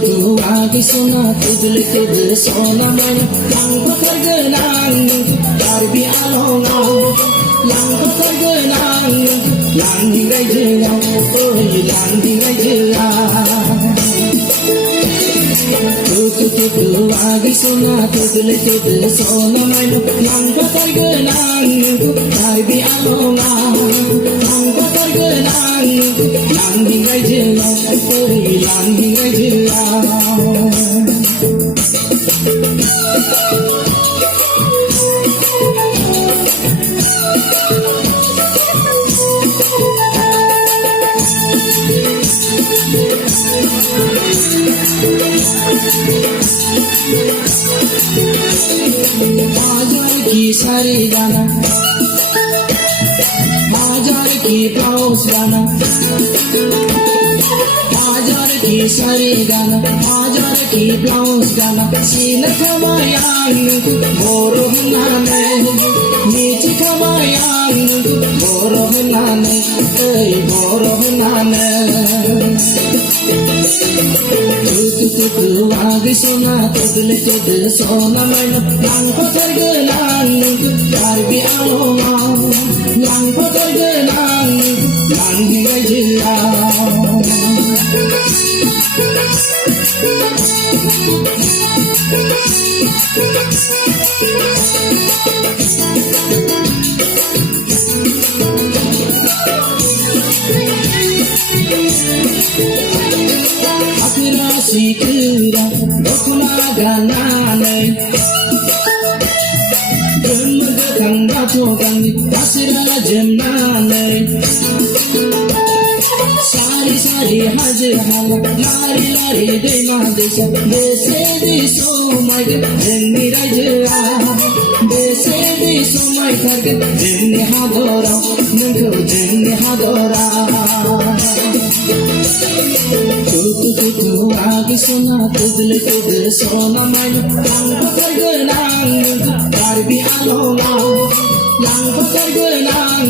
tutu agi sona tudle tudle sona mana yang petergenang darbi alonga yang petergenang yang hinggai jela oh yang hinggai jela tutu tutu agi sona tudle tudle sona mana yang petergenang darbi alonga yang petergenang yang hinggai jela oh yang hinggai jela बाजार की सारी गाना बाजार की blouse गाना बाजार की सारी गाना बाजार की ब्लाउज गाना सीन खमायांग बोरो नाने नीचे खमायांग बोरो नाने बोरो नाने tutu agi sona tudle tudle sona mana yang petergenang darbi alonga yang petergenang yang hinggai jela sikira dokuna ganane gemga kanga chogangi asira jemnane sari sari haje hala lari lari de madesha dese diso mai jenni rajla dese diso mai karge jenni hadora nungu jenni hadora tutu tutu agi sona tudle tudle sona mana yang petergenang darbi alonga yang petergenang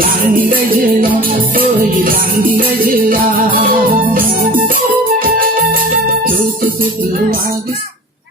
yang hinggai jela oh yang hinggai jela tutu tutu agi